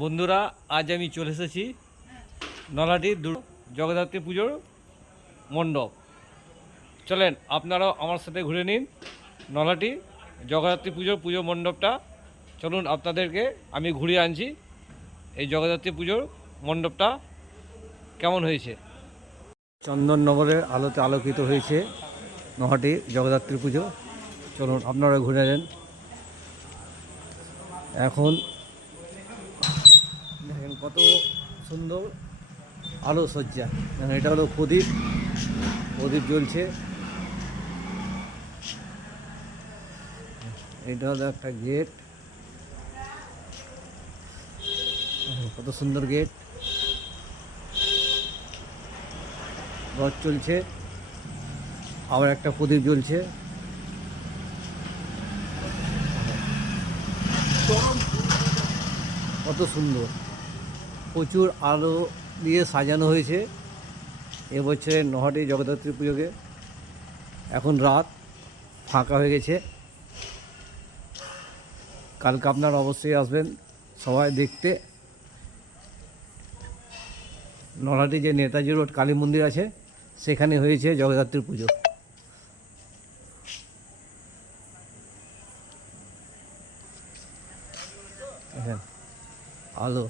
বন্ধুরা, আজ আমি চলে এসেছি নলাটি জগদ্ধাত্রী পুজোর মণ্ডপ। চলেন, আপনারাও আমার সাথে ঘুরে নিন নলাটি জগদ্ধাত্রী পুজোর পুজো মণ্ডপটা। চলুন, আপনাদেরকে আমি ঘুরিয়ে আনছি এই জগদ্ধাত্রী পুজোর মণ্ডপটা। কেমন হয়েছে? চন্দননগরের আলোতে আলোকিত হয়েছে নহাটি জগদ্ধাত্রী পুজো। চলুন, আপনারা ঘুরে নেন। এখন কত সুন্দর আলো সজ্জা। দেখেন এটা হলো প্রদীপ। প্রদীপ জ্বলছে। এটা হলো একটা গেট। কত সুন্দর গেট। রথ চলছে। আবার একটা প্রদীপ জ্বলছে। কত সুন্দর। প্রচুর আলো দিয়ে সাজানো হয়েছে। এবছরের নহাটি জগদ্ধাত্রী পুজোকে। এখন রাত ফাঁকা হয়ে গেছে। কালকে আপনারা অবশ্যই আসবেন সবাই দেখতে। নলহাটি যে নেতাজি রোড, কালী মন্দির আছে, সেখানে হয়েছে জগদ্ধাত্রী পুজো। হ্যাঁ আলো।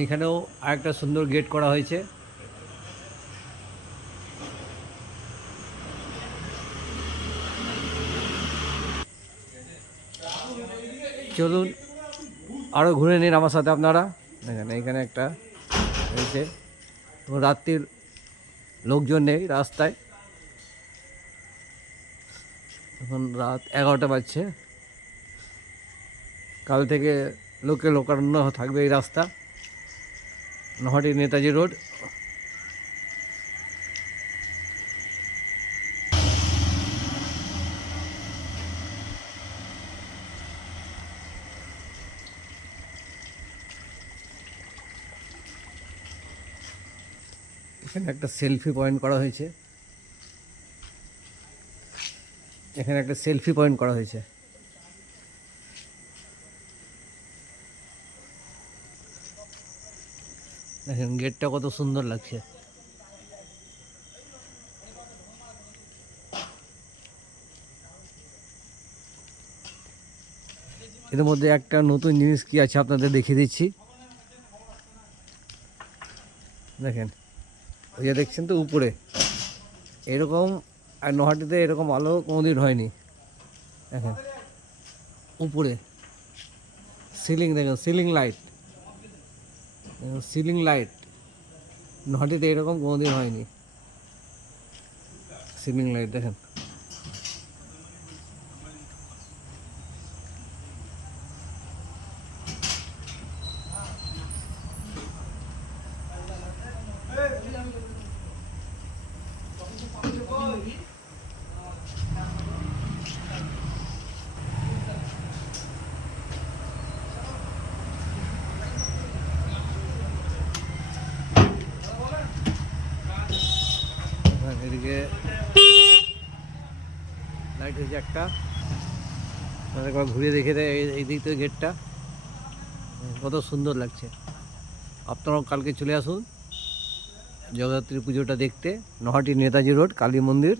এখানেও আরেকটা সুন্দর গেট করা হয়েছে। চলুন আরও ঘুরে নিন আমার সাথে আপনারা। দেখেন এখানে একটা হয়েছে। রাত্রির লোকজন নেই রাস্তায়। এখন রাত এগারোটা বাজছে। কাল থেকে লোকে লোকারণ্য থাকবে এই রাস্তা। নহাটি নেতাজি রোড। এখানে একটা সেলফি পয়েন্ট করা হয়েছে। এখানে একটা সেলফি পয়েন্ট করা হয়েছে। দেখেন, গেটটা কত সুন্দর লাগছে। এর মধ্যে একটা নতুন জিনিস কি আছে আপনাদের দেখিয়ে দিচ্ছি। দেখেন, ওই যে দেখছেন তো উপরে। এরকম, আর নহাটিতে এরকম আলো কোনোদিন হয়নি। দেখেন, উপরে। সিলিং, দেখেন, সিলিং লাইট। Ceiling light. নটিতে এরকম কোনোদিন হয়নি। সিলিং লাইট দেখেন। লাইট একটা। ঘুরে দেখে দেয় এই- এই দিক থেকে গেটটা। কত সুন্দর লাগছে। আপনারাও কালকে চলে আসুন। জগদ্ধাত্রী পুজোটা দেখতে। নহাটি নেতাজি রোড, কালী মন্দির।